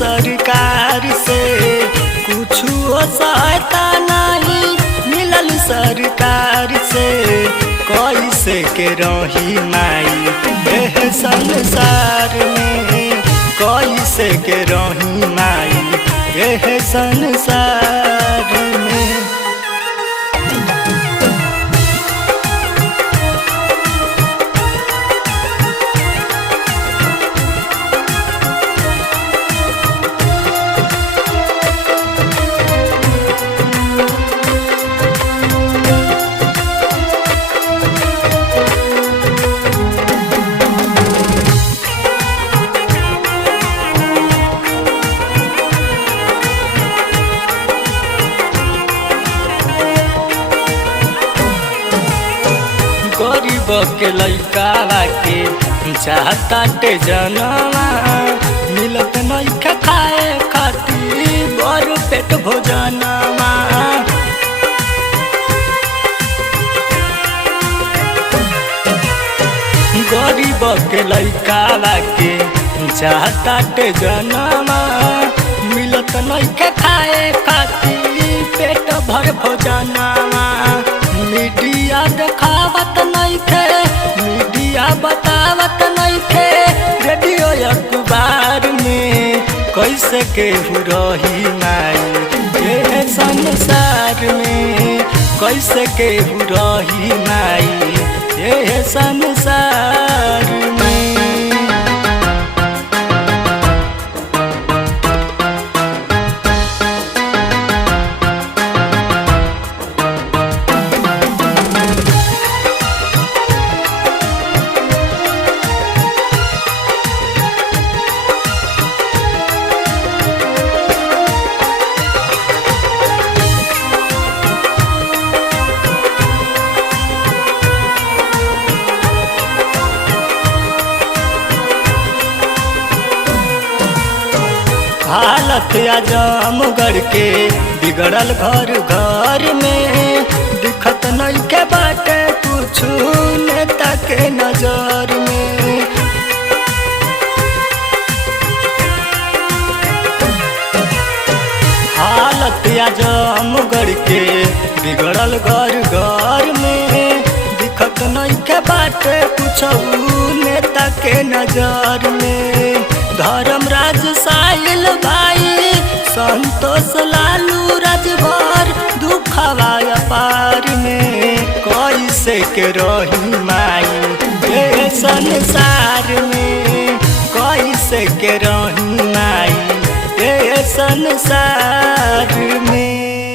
सरकार से, कुछो सहायता नहीं मिलल सरकार से। कैसे के रही माई एह संसार में, कैसे के रही माई एह संसार में। गरीब के लइका के चाहताटे जनवा, मिलत नइखे खाए खातिर बड़ पेट भोजनवा। गरीब के लइका के चाहताटे जनवा, मिलत नइखे खाए खातिर पेट भर भोजनवा। मीडिया देखावत नइखे, मीडिया बतावत नइखे, रेडियो अखबार में कैसे केहू रही माई एह संसार में। कैसे केहू रही माई एह संसार में। हालत आजमगढ़ के बिगड़ल घर घर में, दिखत नइखे बाटे कुछु नेता के नजर में। हालत आजमगढ़ के बिगड़ल घर घर में, दिखत नइखे बाटे कुछु नेता के नजर में। धर्मराज साहिल भाई, संतोष लालू राजभर दुखवा पार में। कैसे के रही माई एह संसार में, कैसे के रही माई एह संसार में।